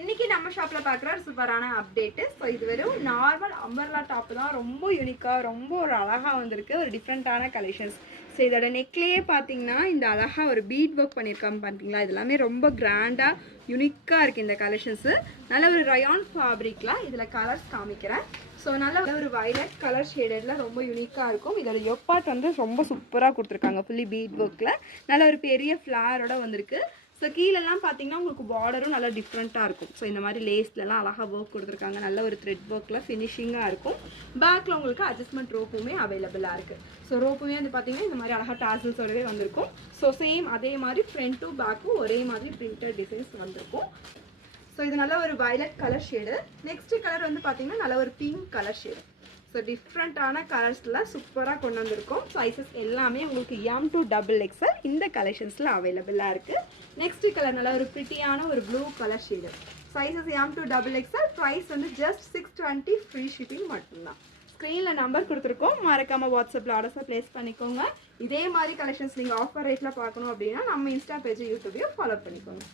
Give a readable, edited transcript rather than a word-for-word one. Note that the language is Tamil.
இன்னைக்கு நம்ம ஷாப்ல பார்க்குற ஒரு சூப்பரான அப்டேட்டு. ஸோ இது வெறும் நார்மல் அம்பர்லா டாப்பு தான். ரொம்ப யூனிக்காக ரொம்ப ஒரு அழகாக வந்திருக்கு. ஒரு டிஃப்ரெண்ட்டான கலெக்ஷன்ஸ். ஸோ இதோட நெக்லேயே பார்த்தீங்கன்னா இந்த அழகாக ஒரு பீட் ஒர்க் பண்ணியிருக்காங்க பார்த்தீங்களா. இது எல்லாமே ரொம்ப கிராண்டாக யூனிக்காக இருக்குது இந்த கலெக்ஷன்ஸு. நல்ல ஒரு ரயான் ஃபேப்ரிக்கில் இதில் கலர்ஸ் காமிக்கிறேன். ஸோ நல்ல ஒரு வயலட் கலர் ஷேடடில் ரொம்ப யூனிக்காக இருக்கும். இதோட எப்பாட் வந்து ரொம்ப சூப்பராக கொடுத்துருக்காங்க. ஃபுல்லி பீட் ஒர்க்கில் நல்ல ஒரு பெரிய ஃப்ளாரோட வந்திருக்கு. ஸோ கீழெல்லாம் பார்த்தீங்கன்னா உங்களுக்கு பார்டரும் நல்லா டிஃப்ரெண்ட்டாக இருக்கும். ஸோ இந்த மாதிரி லேஸ்லலாம் அழகாக ஒர்க் கொடுத்துருக்காங்க. நல்ல ஒரு த்ரெட் ஒர்க்கில் ஃபினிஷிங்காக இருக்கும். பேக்கில் உங்களுக்கு அட்ஜஸ்ட்மெண்ட் ரோப்புமே அவைலபிளாக இருக்குது. ஸோ ரோப்புமே வந்து பார்த்தீங்கன்னா இந்த மாதிரி அழகாக டாசல்ஸோடவே வந்திருக்கும். ஸோ சேம் அதே மாதிரி ஃப்ரண்ட்டும் பேக்கும் ஒரே மாதிரி பிரிண்டட் டிசைன்ஸ் வந்திருக்கும். ஸோ இது நல்ல ஒரு violet colour shade. Next colour வந்து பார்த்தீங்கன்னா நல்ல ஒரு பிங்க் கலர் ஷேடு. ஸோ டிஃப்ரெண்ட்டான கலர்ஸில் சூப்பராக கொண்டு வந்திருக்கோம். சைஸஸ் எல்லாமே உங்களுக்கு M to XXL இந்த கலெக்ஷன்ஸில் அவைலபிளாக இருக்குது. நெக்ஸ்ட் கலர் நல்ல ஒரு ப்ரிட்டியான ஒரு blue colour shade. Sizes M to XXL. Price வந்து ஜஸ்ட் 620 ஃப்ரீ ஷிப்பிங் மட்டும்தான். ஸ்க்ரீனில் நம்பர் கொடுத்துருக்கோம். மறக்காமல் வாட்ஸ்அப்பில் ஆர்டர்ஸை ப்ளேஸ் பண்ணிக்கோங்க. இதே மாதிரி கலெக்ஷன்ஸ் நீங்கள் ஆஃபர் ரேட்டில் பார்க்கணும் அப்படின்னா நம்ம இன்ஸ்டா பேஜ் யூடியூபையும் ஃபாலோ பண்ணிக்கோங்க.